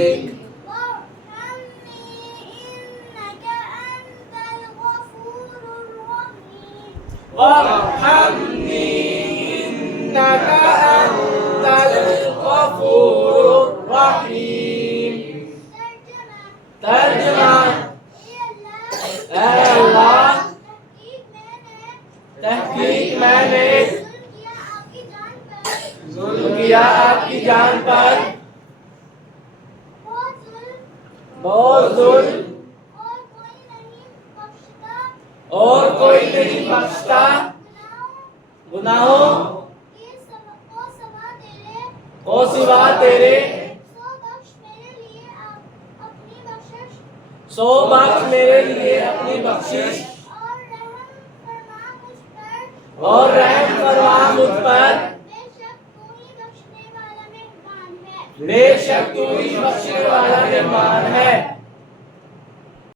فضلك وارحمني إنك أنت الغفور الرحيم। तर्जमा, ऐ अल्लाह तहकीक मैंने जुल्म किया आपकी जान पर, बहुत जुल्म और कोई नहीं बख्शता गुनाहों को सिवा तेरे, सो बख्श मेरे लिए अपनी बख्शिश और रहम फरमा मुझ पर, बेशक तू ही बख्शने वाला मेहरबान है।